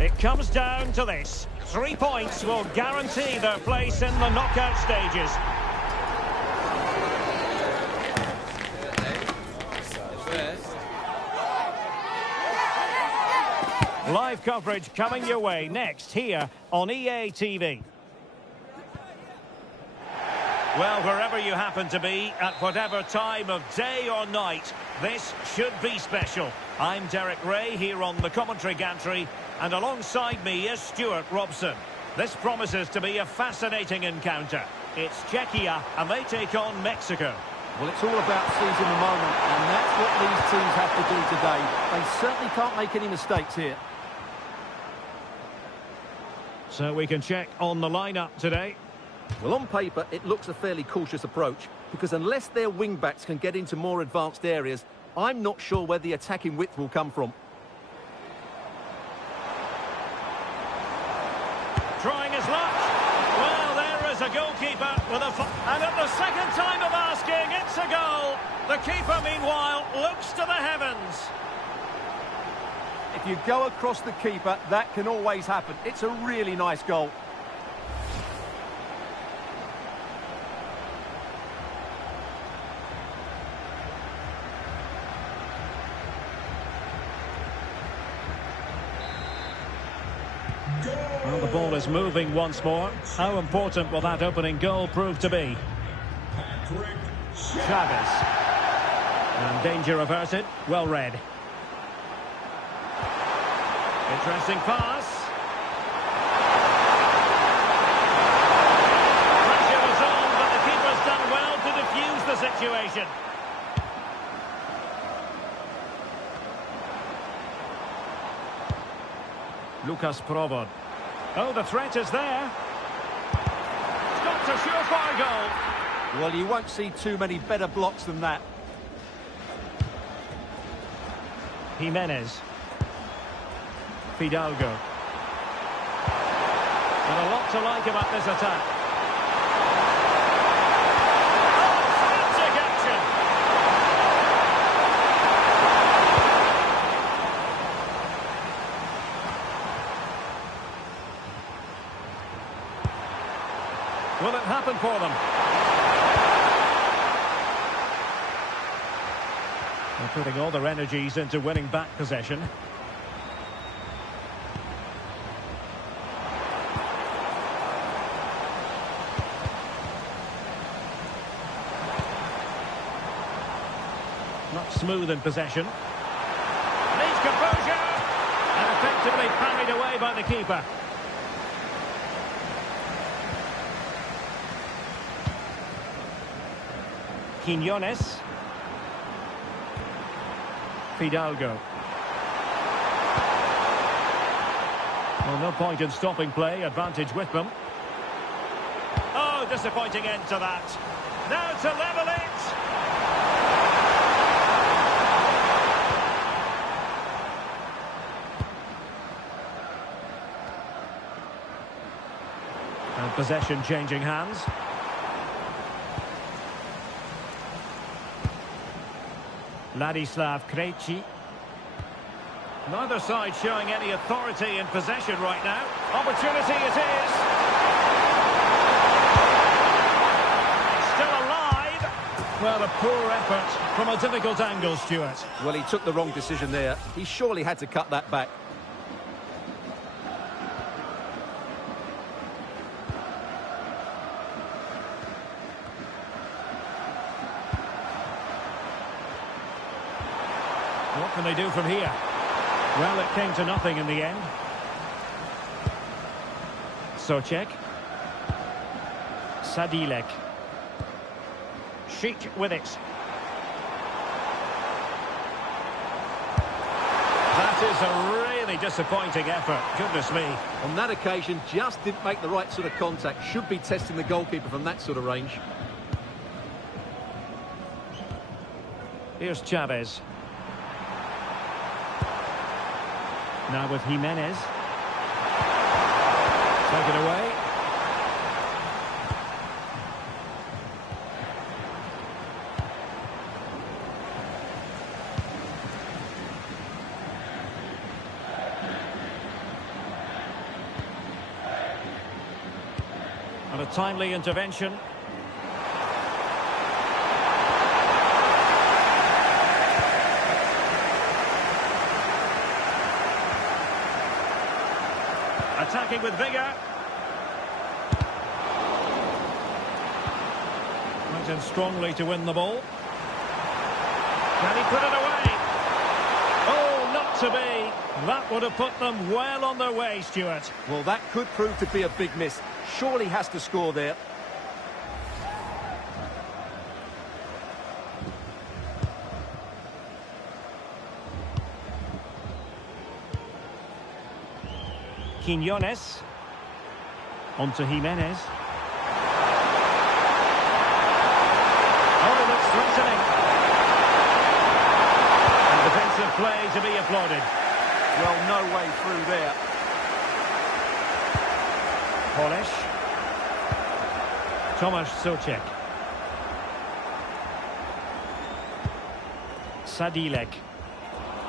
It comes down to this. 3 points will guarantee their place in the knockout stages. Live coverage coming your way next here on EA TV. Well, wherever you happen to be, at whatever time of day or night, this should be special. I'm Derek Ray here on the commentary gantry, and alongside me is Stuart Robson. This promises to be a fascinating encounter. It's Czechia, and they take on Mexico. Well, it's all about seizing the moment, and that's what these teams have to do today. They certainly can't make any mistakes here. So we can check on the lineup today. Well, on paper, it looks a fairly cautious approach, because unless their wing-backs can get into more advanced areas, I'm not sure where the attacking width will come from. Trying his luck. Well, there is a goalkeeper with a... And at the second time of asking, it's a goal. The keeper, meanwhile, looks to the heavens. If you go across the keeper, that can always happen. It's a really nice goal. Well, the ball is moving once more. How important will that opening goal prove to be? Chavez. And danger averted. Well read. Interesting pass. Pressure was on, but the keeper's done well to defuse the situation. Lucas Provod. Oh, the threat is there. Stops a surefire goal. Well, you won't see too many better blocks than that. Jimenez. Fidalgo. And a lot to like about this attack. Oh, frantic action! Will it happen for them? They're putting all their energies into winning back possession. Not smooth in possession. Needs composure. And effectively parried away by the keeper. Quiñones. Fidalgo. Well, no point in stopping play. Advantage with them. Oh, disappointing end to that. Now to level it. And possession changing hands. Ladislav Krejci. Neither side showing any authority in possession right now. Opportunity it is. It's still alive. Well, a poor effort from a difficult angle, Stuart. Well, he took the wrong decision there. He surely had to cut that back. What can they do from here? Well, it came to nothing in the end. Socek. Sadilek. Sheik with it. That is a really disappointing effort. Goodness me. On that occasion, just didn't make the right sort of contact. Should be testing the goalkeeper from that sort of range. Here's Chavez. Now with Jimenez. Take it away. And a timely intervention. Attacking with vigour. Went in strongly to win the ball. Can he put it away? Oh, not to be. That would have put them well on their way, Stuart. Well, that could prove to be a big miss. Surely has to score there. Quinones. On to Jimenez. Oh, it looks threatening. And defensive play to be applauded. Well, no way through there. Polish. Tomasz Souček. Sadilek.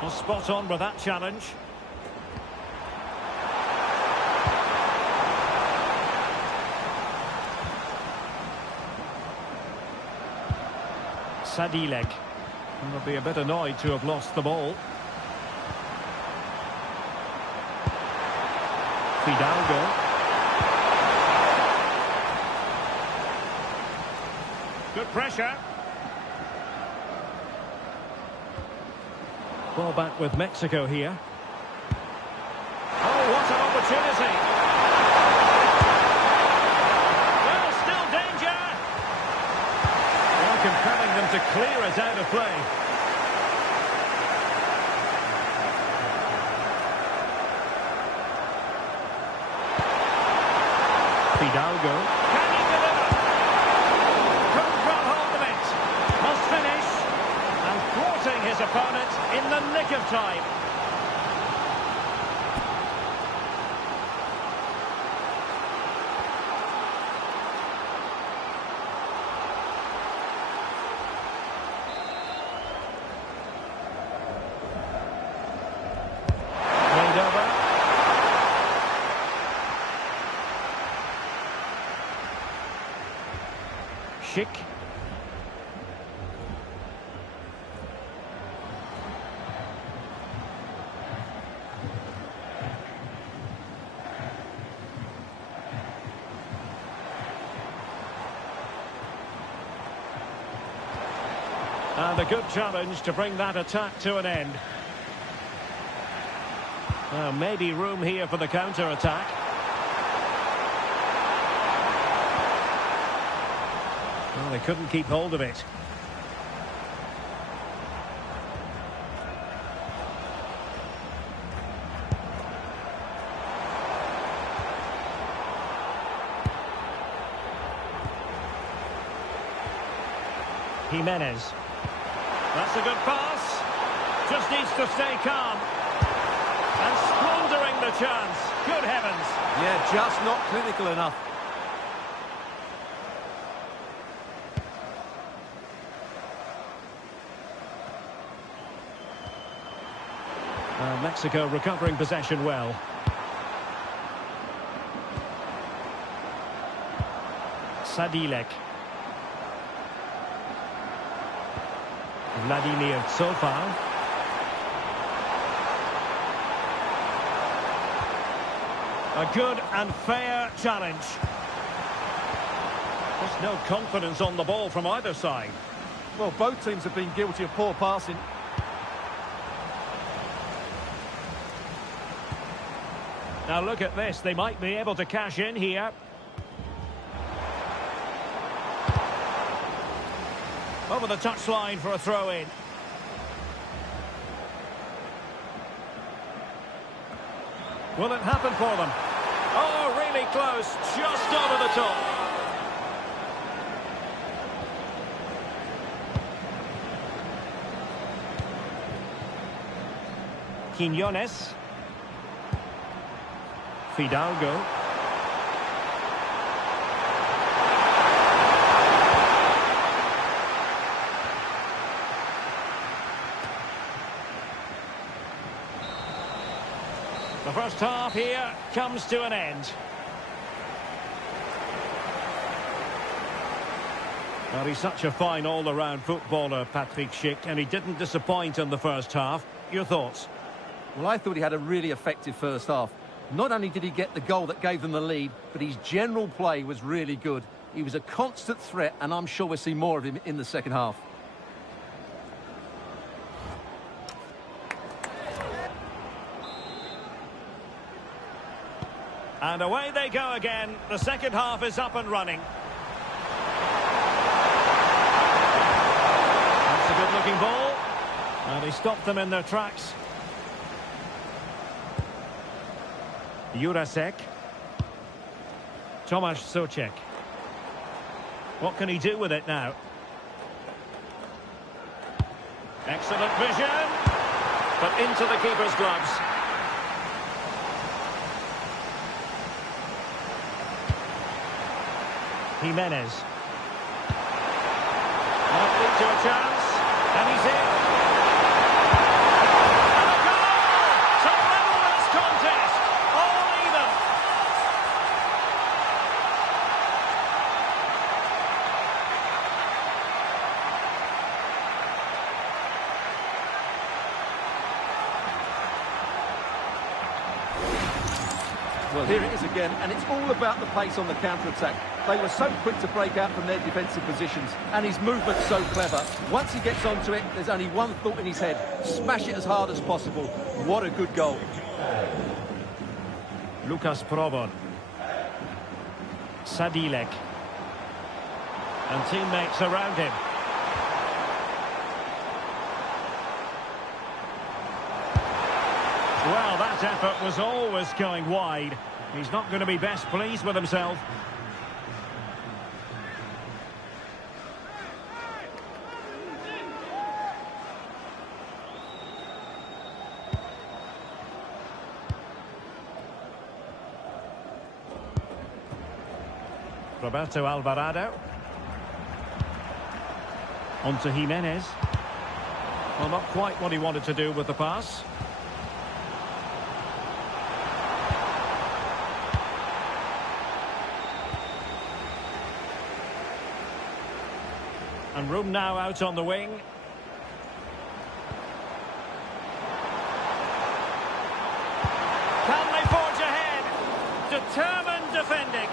Well, spot on with that challenge. Sadilek. Will be a bit annoyed to have lost the ball. Fidalgo. Good pressure. Ball back with Mexico here. Oh, what an opportunity. Well, still danger. Well, compelling them to clear it out of play. Fidalgo. Can he deliver? Couldn't grab hold of it. Must finish. And thwarting his opponent in the nick of time. Played over. Schick. And a good challenge to bring that attack to an end. Maybe room here for the counter-attack. Well, they couldn't keep hold of it. Jimenez. That's a good pass. Just needs to stay calm. And squandering the chance. Good heavens. Yeah, just not clinical enough. Mexico recovering possession well. Sadilek. Vladimir Tsofal. A good and fair challenge. There's no confidence on the ball from either side. Well, both teams have been guilty of poor passing. Now look at this, they might be able to cash in here. Over the touchline for a throw-in. Will it happen for them? Oh, really close, just over the top. Quinones. Fidalgo. The first half here comes to an end. Well, he's such a fine all-around footballer, Patrick Schick, and he didn't disappoint in the first half. Your thoughts? Well, I thought he had a really effective first half. Not only did he get the goal that gave them the lead, but his general play was really good. He was a constant threat, and I'm sure we'll see more of him in the second half. And away they go again. The second half is up and running. That's a good-looking ball. And he stopped them in their tracks. Jurasek. Tomasz Souček. What can he do with it now? Excellent vision. But into the keeper's gloves. Jimenez. Might lead to a chance. And he's in. And a goal to level this contest. All even. Well, here it is again, and it's all about the pace on the counter-attack. They were so quick to break out from their defensive positions, and his movement's so clever. Once he gets onto it, there's only one thought in his head: smash it as hard as possible. What a good goal. Lukas Provod. Sadilek. And teammates around him. Well, that effort was always going wide. He's not going to be best pleased with himself. Roberto Alvarado. On to Jimenez. Well, not quite what he wanted to do with the pass. And room now out on the wing. Can they forge ahead? Determined defending.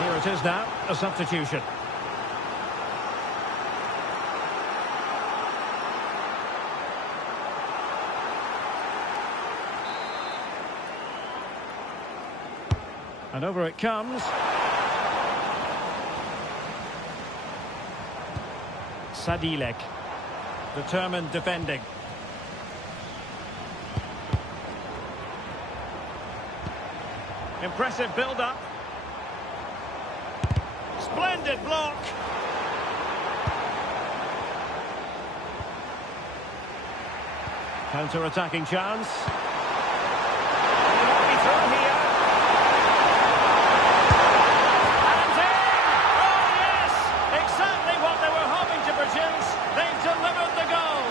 Here it is now, a substitution. And over it comes. Sadilek. Determined defending. Impressive build-up. Splendid block. Counter-attacking chance. He might be through here. And in! Oh yes! Exactly what they were hoping to produce. They've delivered the goal.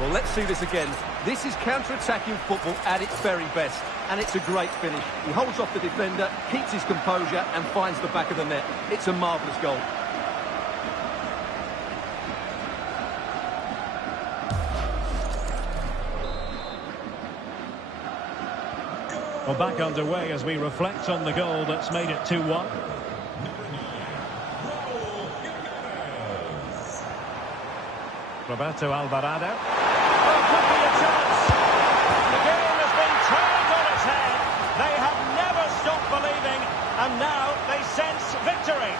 Well, let's see this again. This is counter-attacking football at its very best, and it's a great finish. He holds off the defender, keeps his composure, and finds the back of the net. It's a marvellous goal. Well, back underway as we reflect on the goal that's made it 2-1. Roberto Alvarado. Oh, could be a chance. The game has been turned on its head. They have never stopped believing, and now they sense victory.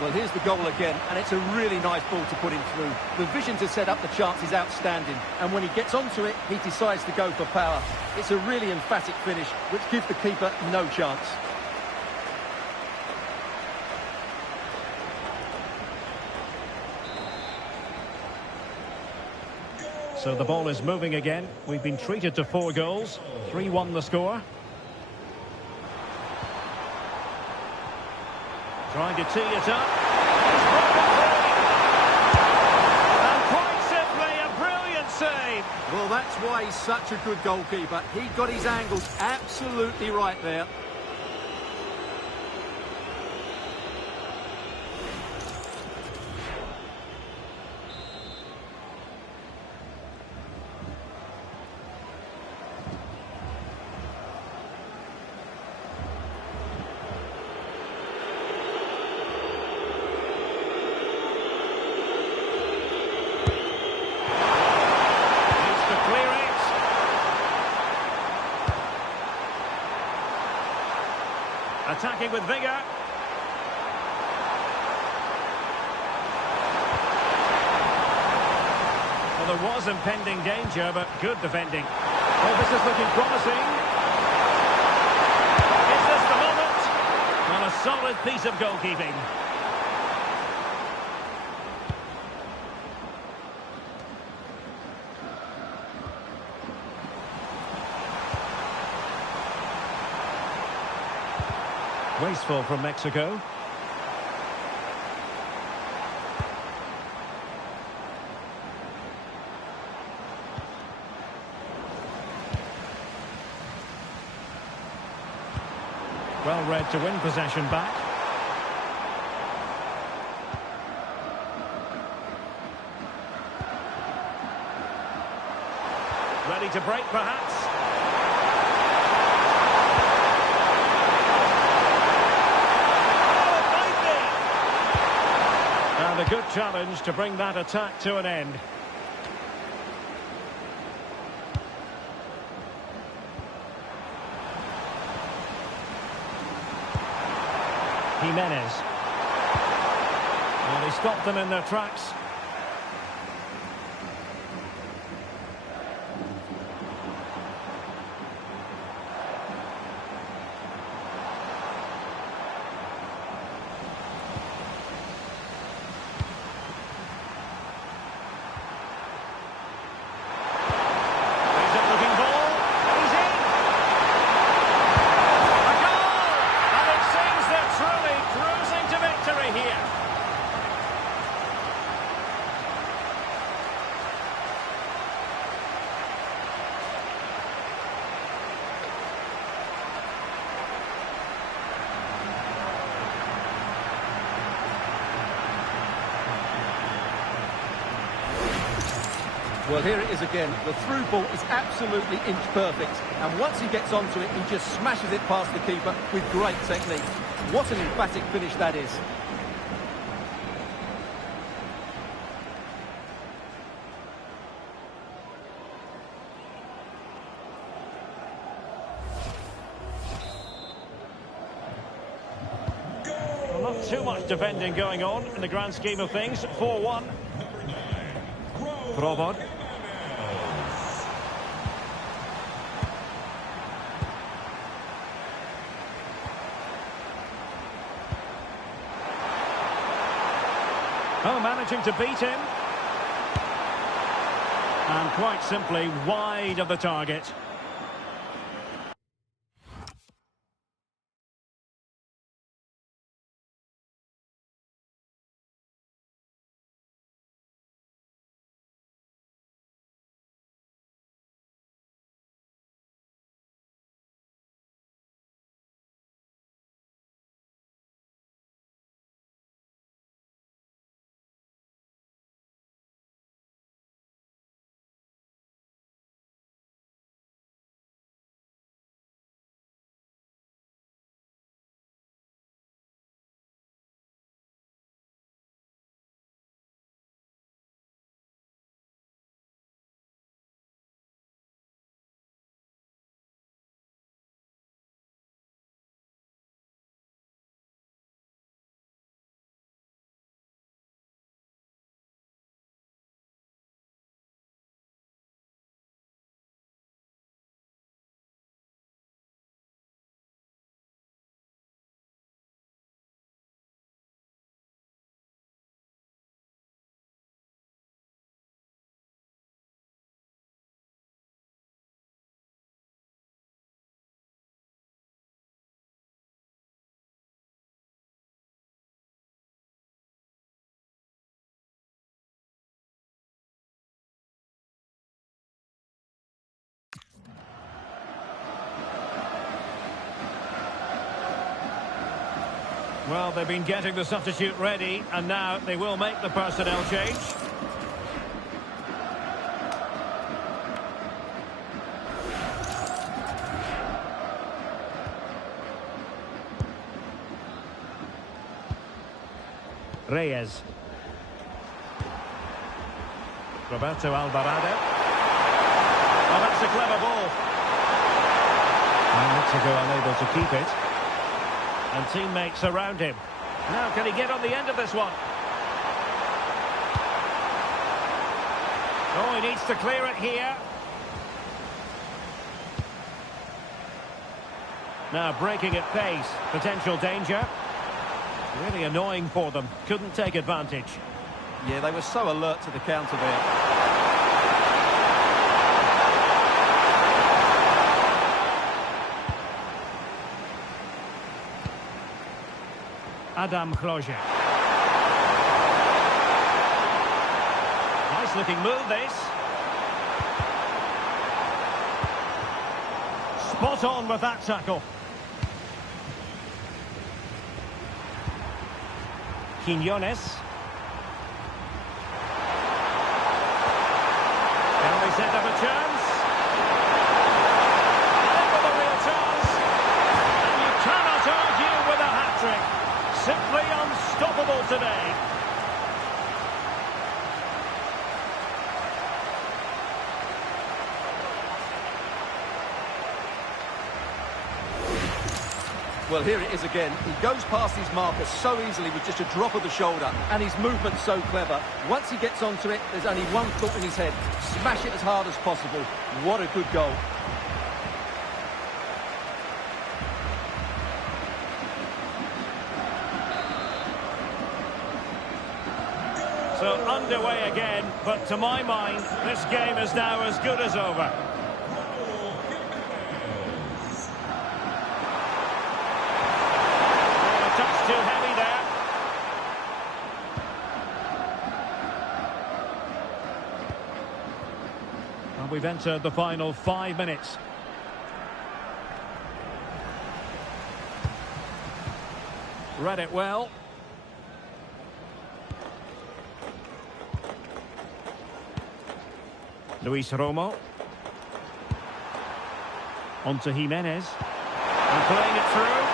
Well, here's the goal again, and it's a really nice ball to put him through. The vision to set up the chance is outstanding, and when he gets onto it, he decides to go for power. It's a really emphatic finish, which gives the keeper no chance. So the ball is moving again. We've been treated to 4 goals. 3-1 the score. Trying to tee it up. He's broken free. And quite simply, a brilliant save. Well, that's why he's such a good goalkeeper. He got his angles absolutely right there. Attacking with vigour. Well, there was impending danger, but good defending. Well, this is looking promising. Is this the moment? Well, a solid piece of goalkeeping. Wasteful from Mexico. Well read to win possession back. Ready to break perhaps. And a good challenge to bring that attack to an end. Jimenez. Well, he stopped them in their tracks. Well, here it is again. The through ball is absolutely inch perfect. And once he gets onto it, he just smashes it past the keeper with great technique. What an emphatic finish that is. Well, not too much defending going on in the grand scheme of things. 4-1. Robot. Oh, managing to beat him. And quite simply wide of the target. Well, they've been getting the substitute ready, and now they will make the personnel change. Reyes. Roberto Alvarado. Oh, that's a clever ball. And Mexico unable to keep it. And teammates around him. Now, can he get on the end of this one? Oh, he needs to clear it here. Now breaking at pace. Potential danger. Really annoying for them. Couldn't take advantage. Yeah, they were so alert to the counter there. Adam Kroja. Nice looking move, this. Spot on with that tackle. Quiñones. Can they set up a chance? With a real chance. And you cannot argue with a hat-trick. Simply unstoppable today. Well, here it is again. He goes past his marker so easily with just a drop of the shoulder, and his movement's so clever. Once he gets onto it, there's only one thought in his head. Smash it as hard as possible. What a good goal. So underway again, but to my mind, this game is now as good as over. Too heavy there. And we've entered the final 5 minutes. Read it well. Luis Romo. On to Jimenez. And playing it through.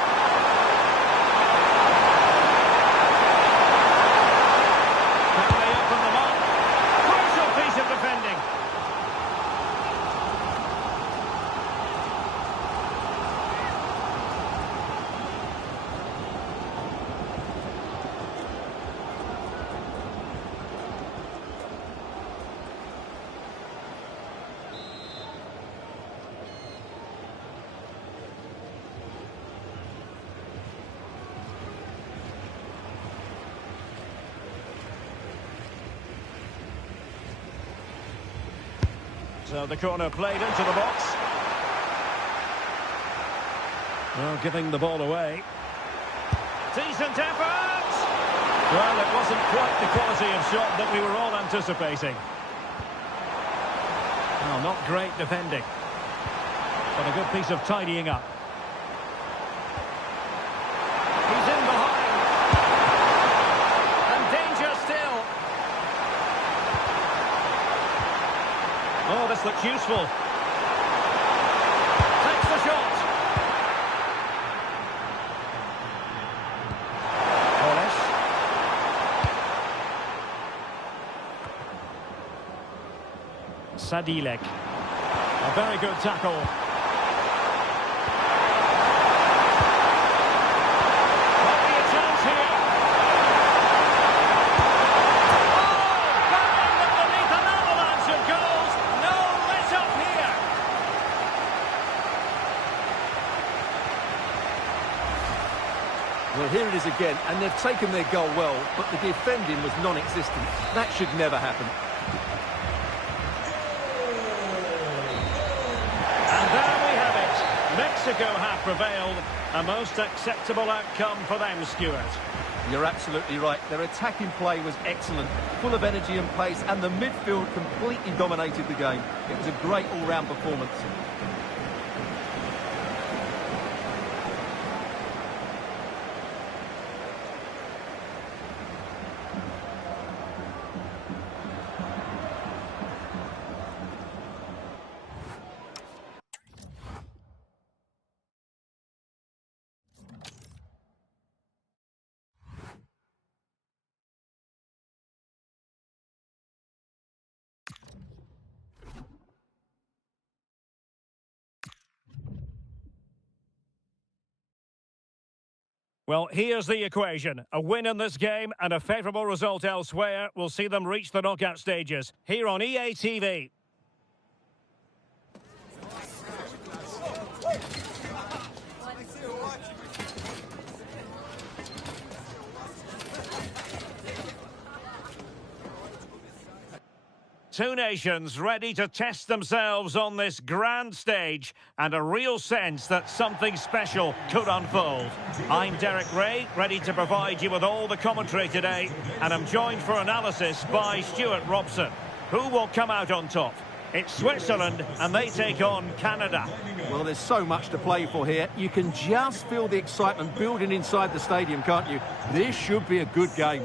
So the corner played into the box. Well, giving the ball away. Decent effort! Well, it wasn't quite the quality of shot that we were all anticipating. Well, not great defending. But a good piece of tidying up. He's in behind. And danger still. Oh, this looks useful. Takes the shot. Torres. Sadilek. A very good tackle. Might be a chance here. Well, here it is again, and they've taken their goal well, but the defending was non-existent. That should never happen. And there we have it. Mexico have prevailed. A most acceptable outcome for them, Stuart. You're absolutely right. Their attacking play was excellent, full of energy and pace, and the midfield completely dominated the game. It was a great all-round performance. Well, here's the equation. A win in this game and a favourable result elsewhere will see them reach the knockout stages. Here on EA TV. Two nations ready to test themselves on this grand stage and a real sense that something special could unfold. I'm Derek Ray, ready to provide you with all the commentary today, and I'm joined for analysis by Stuart Robson. Who will come out on top? It's Switzerland and they take on Canada. Well, there's so much to play for here. You can just feel the excitement building inside the stadium, can't you? This should be a good game.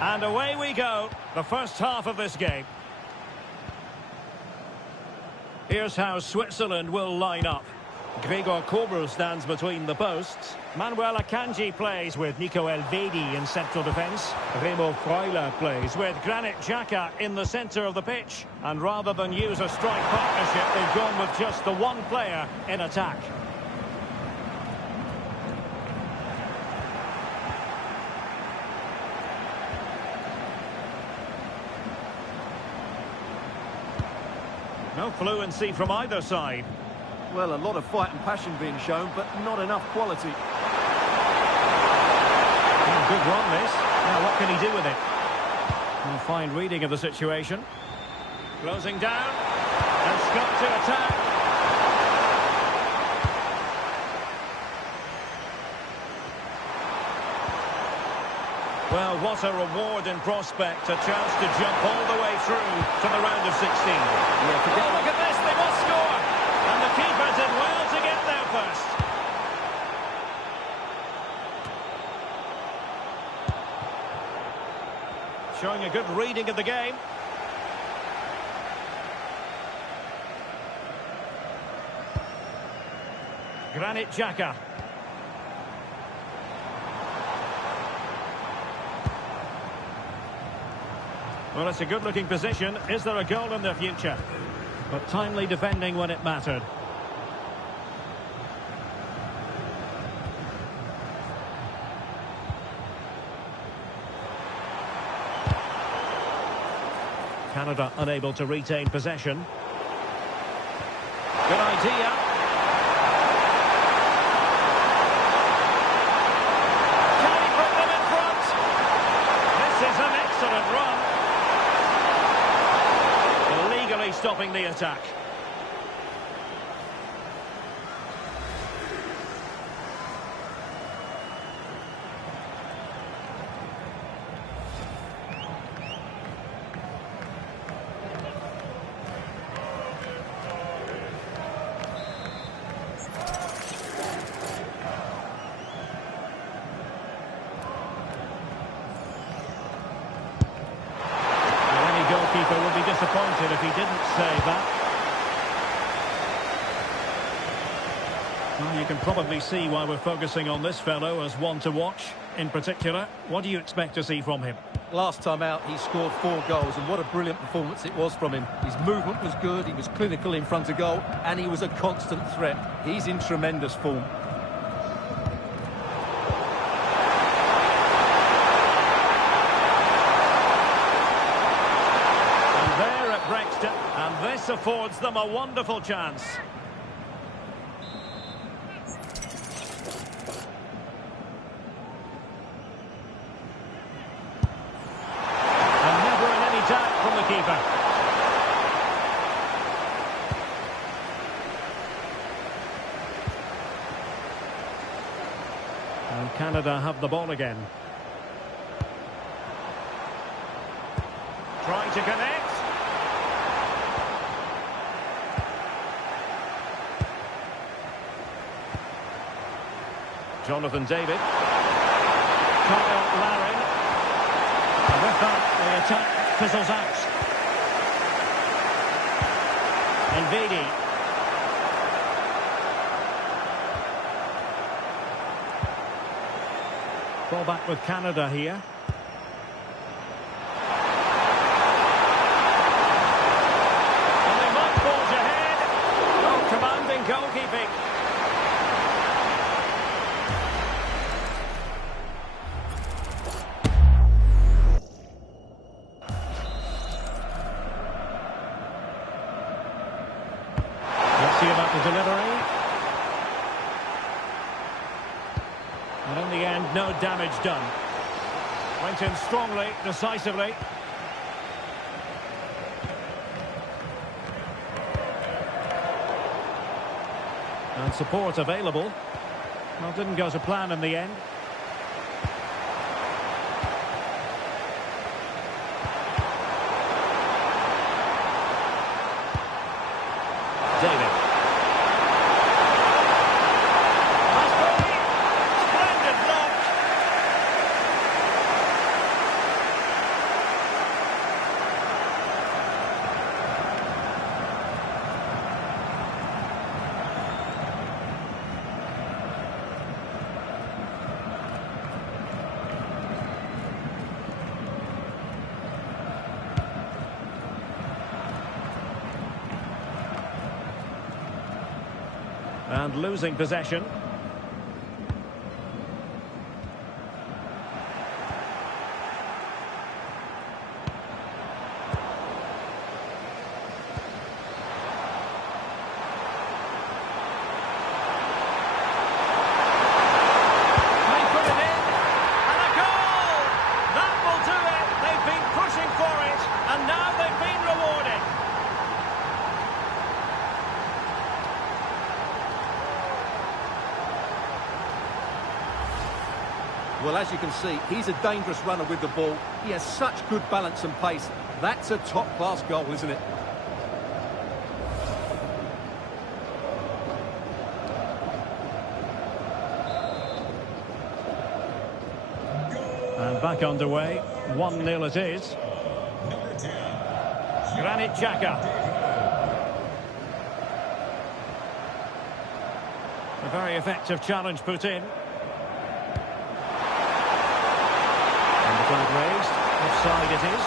And away we go, the first half of this game. Here's how Switzerland will line up. Gregor Kobel stands between the posts. Manuel Akanji plays with Nico Elvedi in central defence. Remo Freuler plays with Granit Xhaka in the centre of the pitch. And rather than use a strike partnership, they've gone with just the one player in attack. No fluency from either side. Well, a lot of fight and passion being shown, but not enough quality. Oh, good run, this. Now, what can he do with it? A fine reading of the situation. Closing down. And Scott to attack. Well, what a reward in prospect. A chance to jump all the way through to the round of 16. Yeah, forget look at this. They must score. And the keeper did well to get there first. Showing a good reading of the game. Granit Xhaka. Well, it's a good-looking position. Is there a goal in the future? But timely defending when it mattered. Canada unable to retain possession. Good idea. Can he put them in front? This is an excellent run. Illegally stopping the attack. Goalkeeper would be disappointed if he didn't save that. Well, you can probably see why we're focusing on this fellow as one to watch. In particular, what do you expect to see from him? Last time out, he scored 4 goals, and what a brilliant performance it was from him. His movement was good, he was clinical in front of goal, and he was a constant threat. He's in tremendous form. And this affords them a wonderful chance. And never in any doubt from the keeper. And Canada have the ball again. Trying to connect. Jonathan David. Kyle Larin. And with that, the attack fizzles out. Vidi. Ball back with Canada here. And they might forge ahead. Oh, commanding goalkeeping. Let's see about the delivery. And in the end, no damage done. Went in strongly, decisively. And support available. Well, didn't go to plan in the end. David. Splendid block. And losing possession. They put it in, and a goal! That will do it. They've been pushing for it, and now they've been rewarded. Well, as you can see, he's a dangerous runner with the ball. He has such good balance and pace. That's a top-class goal, isn't it? And back underway. 1-0 it is. Granit Xhaka. A very effective challenge put in. And the flag raised. Offside it is.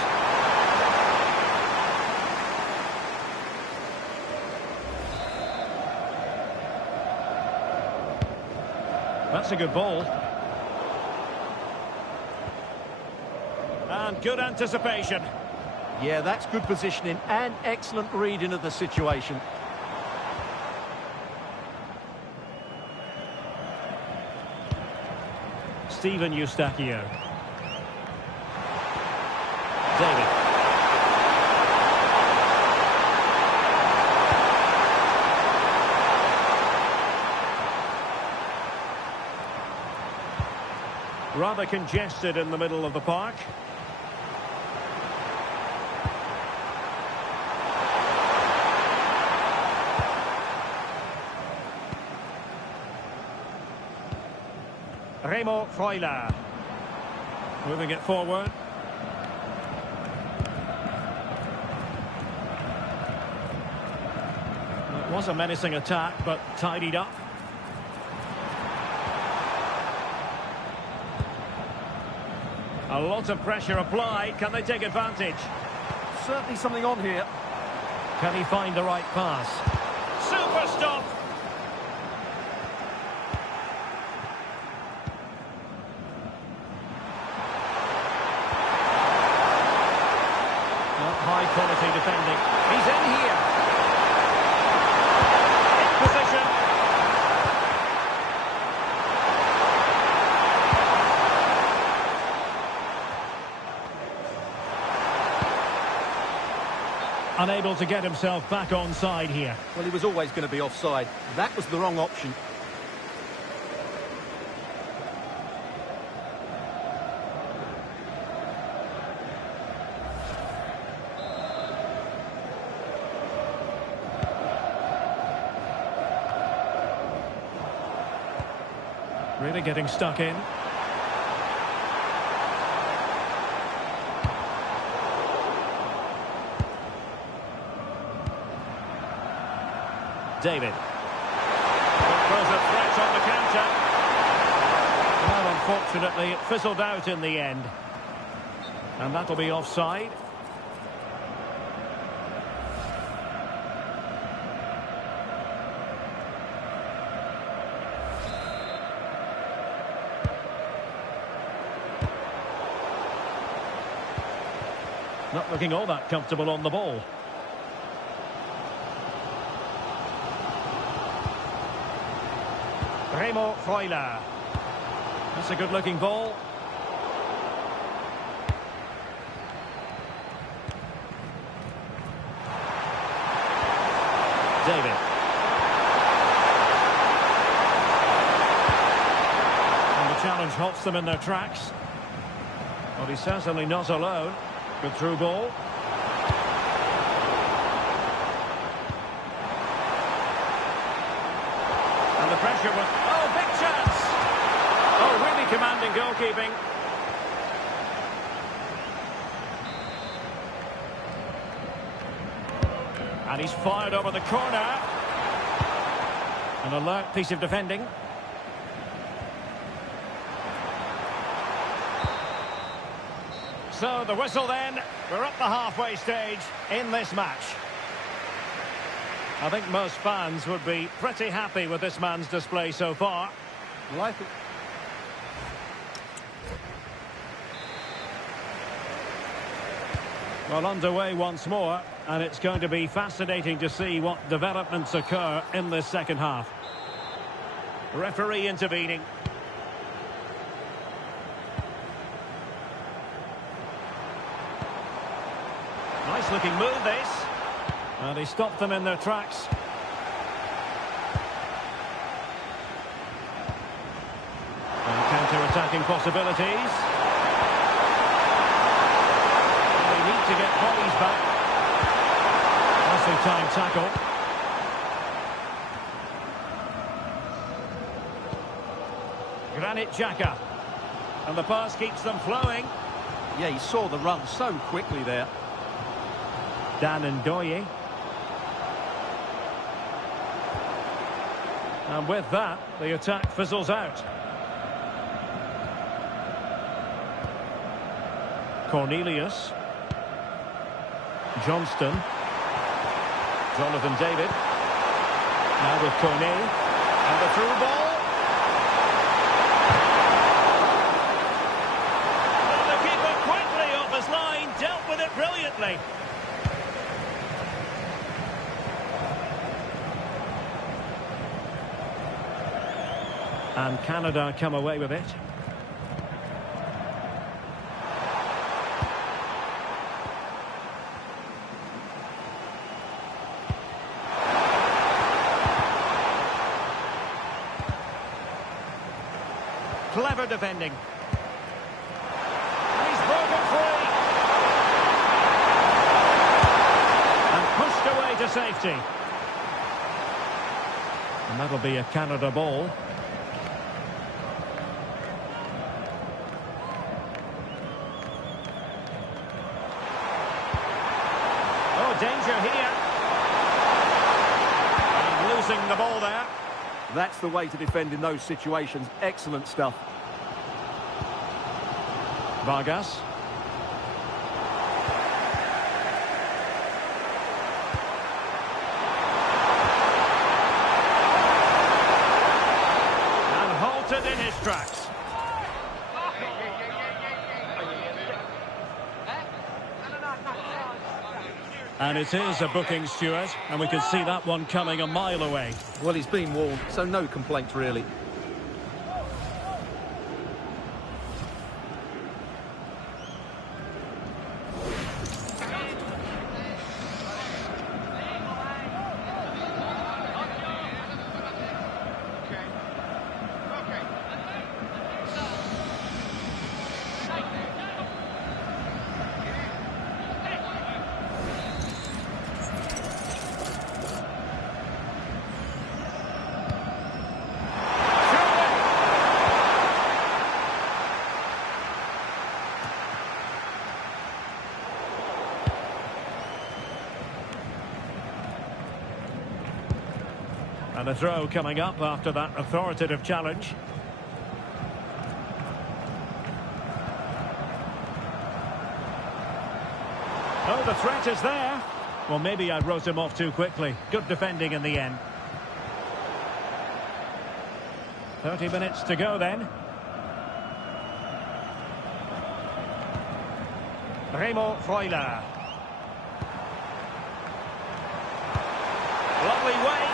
That's a good ball. And good anticipation. Yeah, that's good positioning and excellent reading of the situation. Steven Eustachio. David. Rather congested in the middle of the park. Remo Freuler. Moving it forward. It was a menacing attack, but tidied up. A lot of pressure applied. Can they take advantage? Certainly something on here. Can he find the right pass? Super stop! Not high quality defending. He's in here. In position. Unable to get himself back onside here. Well, he was always going to be offside. That was the wrong option. Really getting stuck in. David. It was a threat on the counter. Well, unfortunately, it fizzled out in the end. And that'll be offside. Not looking all that comfortable on the ball. Remo Freuler. That's a good-looking ball. David. And the challenge halts them in their tracks. Well, he's certainly not alone. Good through ball. And the pressure was... Oh, big chance! Oh, really commanding goalkeeping. And he's fired over the corner. An alert piece of defending. So the whistle then. We're up the halfway stage in this match. I think most fans would be pretty happy with this man's display so far. Ligth. Well, underway once more, and it's going to be fascinating to see what developments occur in this second half. Referee intervening. Nice looking move, this. And he stopped them in their tracks. And counter-attacking possibilities. And they need to get bodies back. Nicely timed tackle. Granit Xhaka. And the pass keeps them flowing. Yeah, he saw the run so quickly there. Dan Ndoye. And with that, the attack fizzles out. Cornelius. Johnston. Jonathan David. Now with Cornet. And the through ball. And the keeper quickly off his line, dealt with it brilliantly. And Canada come away with it. Clever defending. And he's broken free. And pushed away to safety. And that'll be a Canada ball. Danger here. And losing the ball there. That's the way to defend in those situations. Excellent stuff. Vargas. And halted in his tracks. And it is a booking, Stuart, and we can see that one coming a mile away. Well, he's been warned, so no complaints really. And a throw coming up after that authoritative challenge. Oh, the threat is there. Well, maybe I wrote him off too quickly. Good defending in the end. 30 minutes to go then. Remo Freuler. Lovely weight.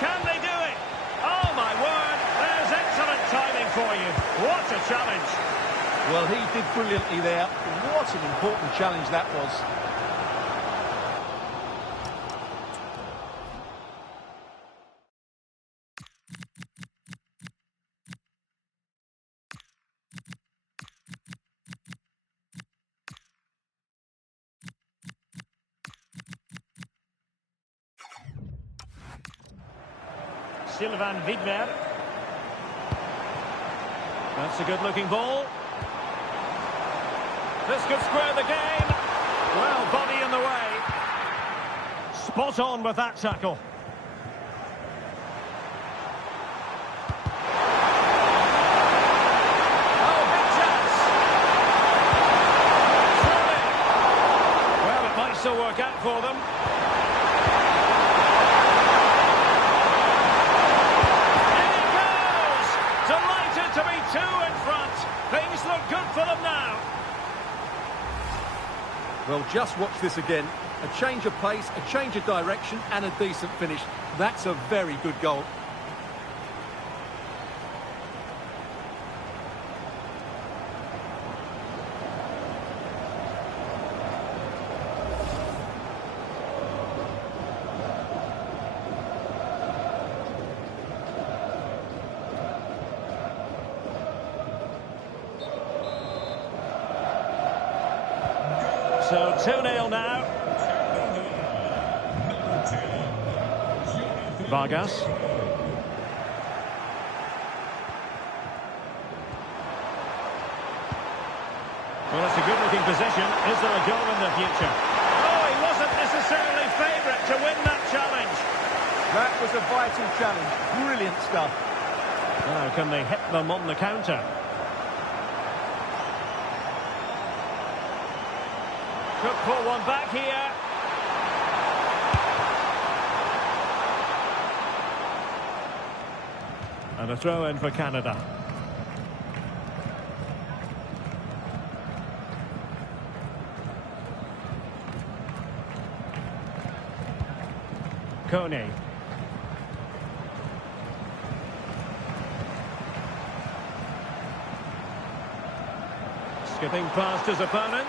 Can they do it? Oh, my word. There's excellent timing for you. What a challenge. Well, he did brilliantly there. What an important challenge that was. Sylvain Widmer. That's a good-looking ball. This could square the game. Well, body in the way. Spot on with that tackle. Oh, big chance. Surely. Well, it might still work out for them. Delighted to be two in front. Things look good for them now. Well, just watch this again. A change of pace, a change of direction, and a decent finish. That's a very good goal. So 2-0 now. Vargas. Well, it's a good-looking position. Is there a goal in the future? Oh, he wasn't necessarily favourite to win that challenge. That was a vital challenge. Brilliant stuff. Now, can they hit them on the counter? Could pull one back here. And a throw in for Canada. Kone. Skipping past his opponent.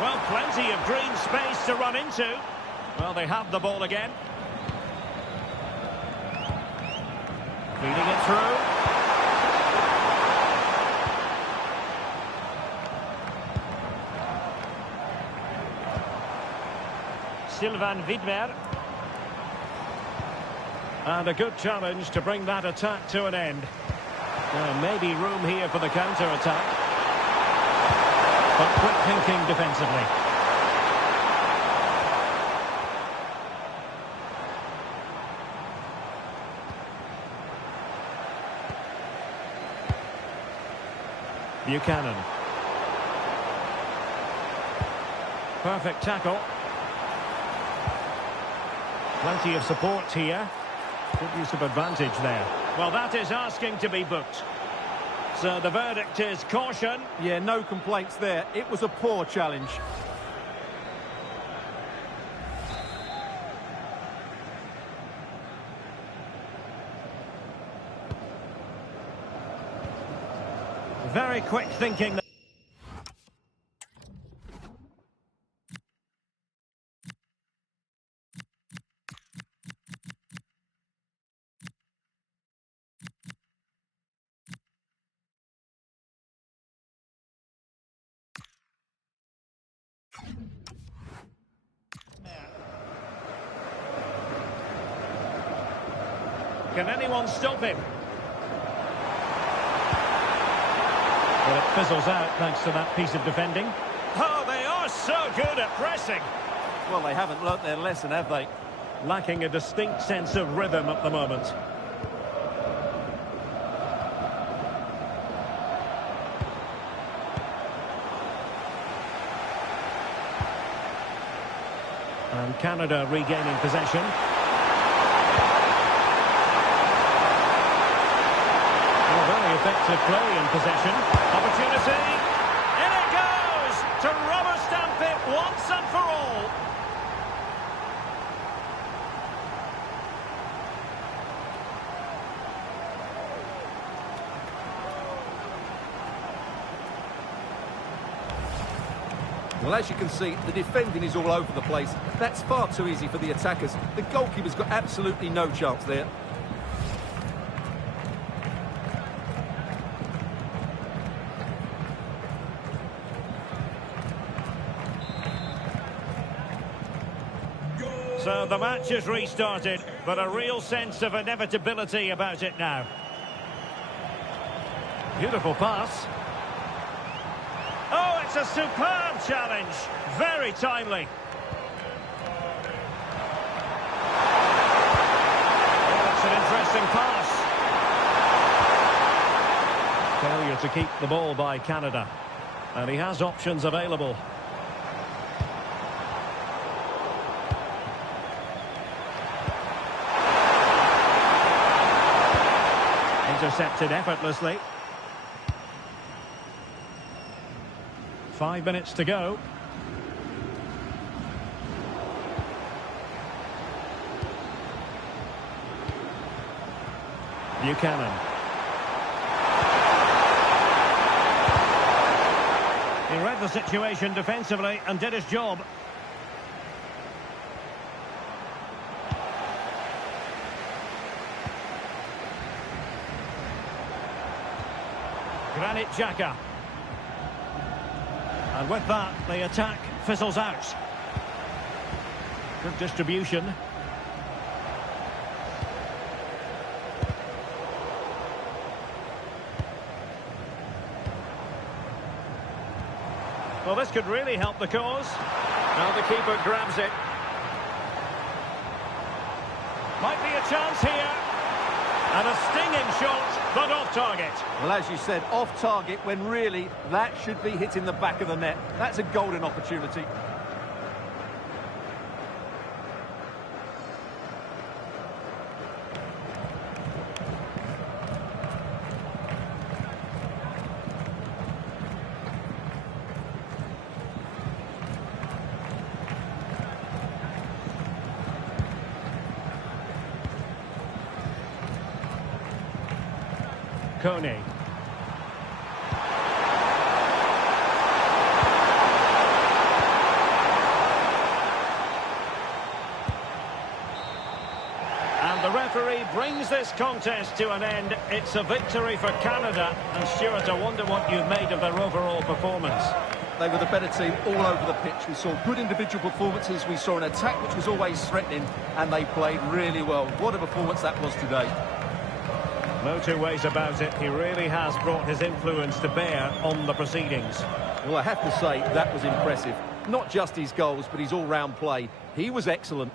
Well, plenty of green space to run into. Well, they have the ball again. Feeding it through. Sylvain Widmer. And a good challenge to bring that attack to an end. Maybe room here for the counter-attack. But quick thinking defensively. Buchanan. Perfect tackle. Plenty of support here. Good use of advantage there. Well, that is asking to be booked. So the verdict is caution. Yeah, no complaints there. It was a poor challenge. Very quick thinking. Can anyone stop him? Well, it fizzles out thanks to that piece of defending. Oh, they are so good at pressing. Well, they haven't learnt their lesson, have they? Lacking a distinct sense of rhythm at the moment. And Canada regaining possession. A very effective play in possession. Opportunity. In it goes! To rubber stamp it once and for all. Well, as you can see, the defending is all over the place. That's far too easy for the attackers. The goalkeeper's got absolutely no chance there. So the match has restarted, but a real sense of inevitability about it now. Beautiful pass. Oh, it's a superb challenge. Very timely. Oh, that's an interesting pass. Failure to keep the ball by Canada. And he has options available. Intercepted effortlessly. 5 minutes to go. Buchanan. He read the situation defensively and did his job. Granit Xhaka. And with that, the attack fizzles out. Good distribution. Well, this could really help the cause. Now the keeper grabs it. Might be a chance here. And a stinging shot, but off target. Well, as you said, off target when really that should be hitting the back of the net. That's a golden opportunity. Coney. And the referee brings this contest to an end. It's a victory for Canada. And Stuart, I wonder what you've made of their overall performance. They were the better team all over the pitch. We saw good individual performances. We saw an attack which was always threatening, and they played really well. What a performance that was today. No two ways about it. He really has brought his influence to bear on the proceedings. Well, I have to say, that was impressive. Not just his goals, but his all-round play. He was excellent.